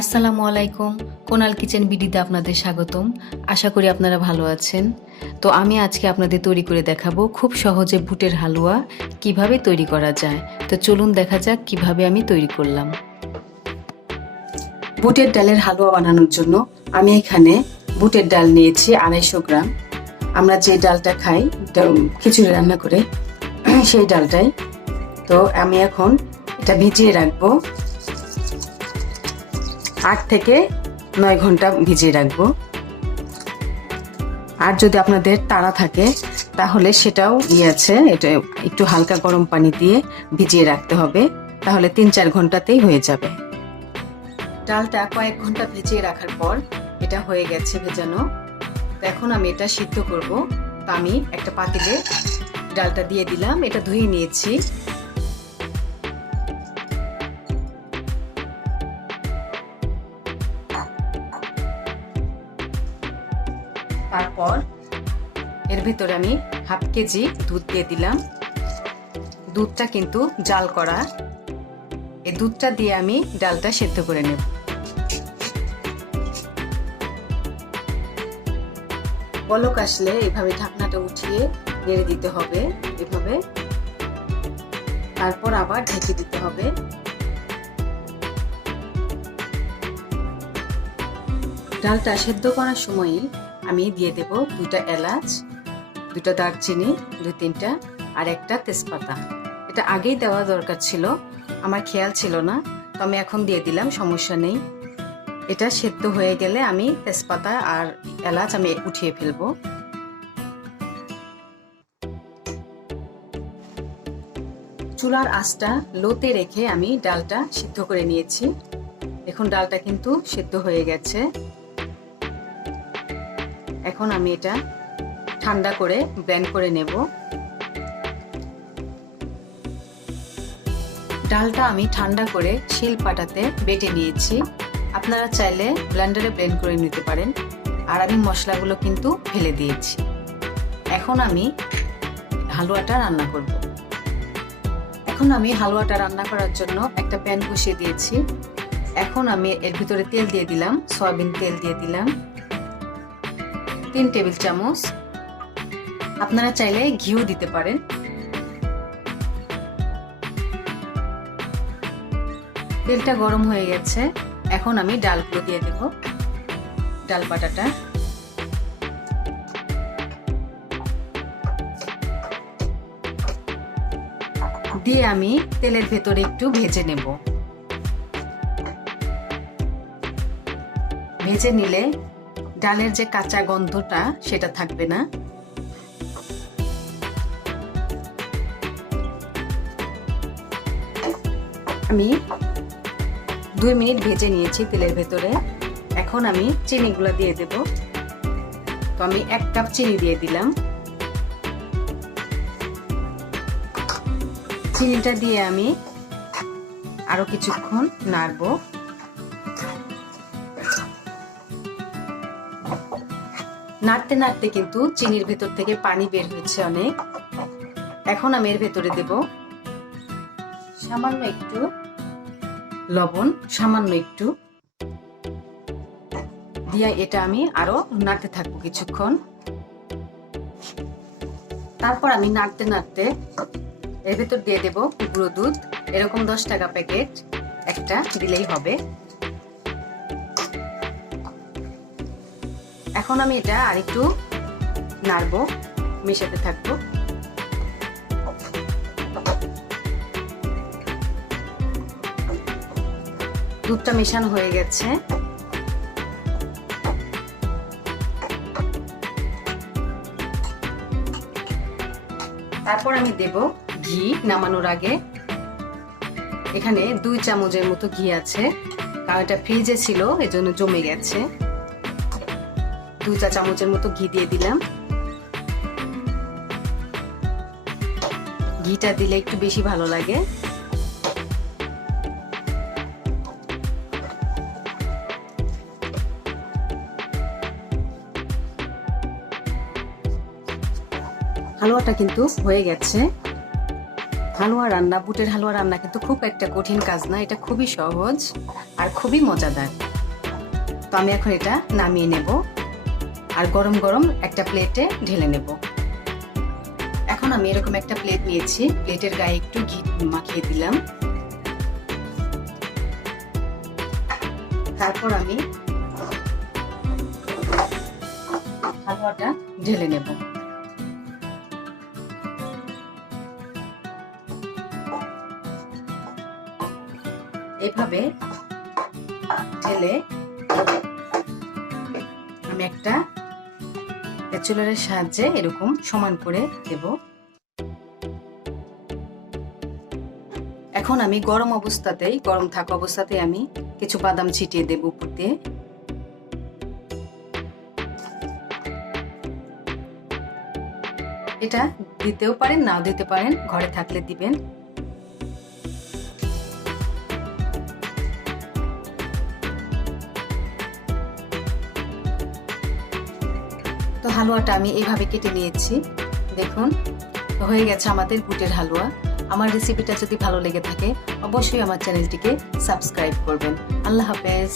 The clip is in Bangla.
আসসালামু আলাইকুম। কোনাল কিচেন বিডিতে আপনাদের স্বাগতম। আশা করি আপনারা ভালো আছেন। তো আমি আজকে আপনাদের তৈরি করে দেখাবো খুব সহজে বুটের হালুয়া কিভাবে তৈরি করা যায়। তো চলুন দেখা যাক কিভাবে আমি তৈরি করলাম। বুটের ডালের হালুয়া বানানোর জন্য আমি এখানে বুটের ডাল নিয়েছি 250 গ্রাম। আমরা যে ডালটা খাই খিচুড়ি রান্না করে সেই ডালটাই। তো আমি এখন এটা ভিজিয়ে রাখবো, 8 থেকে 9 ঘন্টা ভিজিয়ে রাখবো। আর যদি আপনাদের তাড়া থাকে তাহলে সেটাও আছে, এটা একটু হালকা গরম পানি দিয়ে ভিজিয়ে রাখতে হবে, তাহলে 3-4 ঘন্টাতেই হয়ে যাবে। ডালটা কয়েক ঘন্টা ভিজিয়ে রাখার পর এটা হয়ে গেছে ভেজানো। তো এখন আমি এটা সিদ্ধ করব। তো আমি একটা পাতিলে ডালটা দিয়ে দিলাম, এটা ধুয়ে নিয়েছি। তারপর এর ভিতরে আমি হাফ কেজি দুধ দিয়ে দিলাম। দুধটা কিন্তু জাল করা। এই দুধটা দিয়ে আমি ডালটা সেদ্ধ করে নেব। বলক আসলে এইভাবে ঢাকনাটা উঠিয়ে নেড়ে দিতে হবে, এভাবে। তারপর আবার ঢেকে দিতে হবে। ডালটা সেদ্ধ করার সময়ই আমি দিয়ে দেব 2টা এলাচ, 2টা দারচিনি, 2-3টা, আর একটা তেজপাতা। এটা আগেই দেওয়া দরকার ছিল, আমার খেয়াল ছিল না, তো আমি এখন দিয়ে দিলাম, সমস্যা নেই। এটা সেদ্ধ হয়ে গেলে আমি তেজপাতা আর এলাচ আমি উঠিয়ে ফেলবো। চুলার আঁচটা লোতে রেখে আমি ডালটা সিদ্ধ করে নিয়েছি। এখন ডালটা কিন্তু সেদ্ধ হয়ে গেছে। এখন আমি এটা ঠান্ডা করে ব্লেন্ড করে নেব। ডালটা আমি ঠান্ডা করে শিলপাটাতে বেটে নিয়েছি। আপনারা চাইলে ব্লেন্ডারে ব্লেন্ড করে নিতে পারেন। আর আমি মশলাগুলো কিন্তু ফেলে দিয়েছি। এখন আমি হালুয়াটা রান্না করব। এখন আমি হালুয়াটা রান্না করার জন্য একটা প্যান বসিয়ে দিয়েছি। এখন আমি এর ভিতরে তেল দিয়ে দিলাম, সয়াবিন তেল দিয়ে দিলাম 3 টেবিল চামচ। আপনারা চাইলে ঘিও দিতে পারেন। তেলটা গরম হয়ে গেছে। এখন আমি ডালগুলো দিয়ে দেব, ডাল বাটাটা। দিয়ে আমি তেলের ভেতরে একটু ভেজে নেব। ভেজে নিলে ডালের যে কাঁচা গন্ধটা সেটা থাকবে না। আমি 2 মিনিট ভেজে নিয়েছি তেলের ভেতরে। এখন আমি চিনিগুলো দিয়ে দেব। তো আমি 1 কাপ চিনি দিয়ে দিলাম। চিনিটা দিয়ে আমি আরো কিছুক্ষণ নাড়বো। নাড়তে নাড়তে কিন্তু চিনির ভেতর থেকে পানি বের হচ্ছে অনেক। এখন আমি এর ভেতরে দেব সামান্য একটু লবণ, সামান্য একটু দিয়ে এটা আমি আরো নাড়তে থাকবো কিছুক্ষণ। তারপর আমি নাড়তে নাড়তে এর ভেতর দিয়ে দেব গুঁড়ো দুধ। এরকম 10 টাকা প্যাকেট একটা দিলেই হবে। এখন আমি এটা আরেকটু নাড়বো, মেশাতে থাকবো। দুধটা মেশানো হয়ে গেছে। তারপর আমি দেব ঘি নামানোর আগে। এখানে 2 চামচের মতো ঘি আছে, কারণ এটা ফ্রিজে ছিল এজন্য জমে গেছে। 2 চা চামচের মতো ঘি দিয়ে দিলাম। ঘিটা দিলে একটু বেশি ভালো লাগে। হালুয়াটা কিন্তু হয়ে গেছে। হালুয়া রান্না, বুটের হালুয়া রান্না কিন্তু খুব একটা কঠিন কাজ না, এটা খুবই সহজ আর খুবই মজাদার। তো আমি এখন এটা নামিয়ে নেব আর গরম গরম একটা প্লেটে ঢেলে নেব। এখন আমি এরকম একটা প্লেট নিয়েছি, প্লেটের গায়ে একটু ঘি মাখিয়ে দিলাম। তারপর আমি হালুয়াটা ঢেলে নেব। এভাবে ঢেলে আমি একটা স্প্যাচুলারের সাহায্যে এরকম সমান করে দেব। এখন আমি গরম থাকা অবস্থাতেই আমি কিছু বাদাম ছিটিয়ে দেব উপর দিয়ে। এটা দিতেও পারেন, নাও দিতে পারেন, ঘরে থাকলে দিবেন। তো হালুয়াটা আমি এইভাবে কেটে নিয়েছি, দেখুন হয়ে গেছে আমাদের বুটের হালুয়া। আমার রেসিপিটা যদি ভালো লেগে থাকে অবশ্যই আমার চ্যানেলটিকে সাবস্ক্রাইব করবেন। আল্লাহ হাফেজ।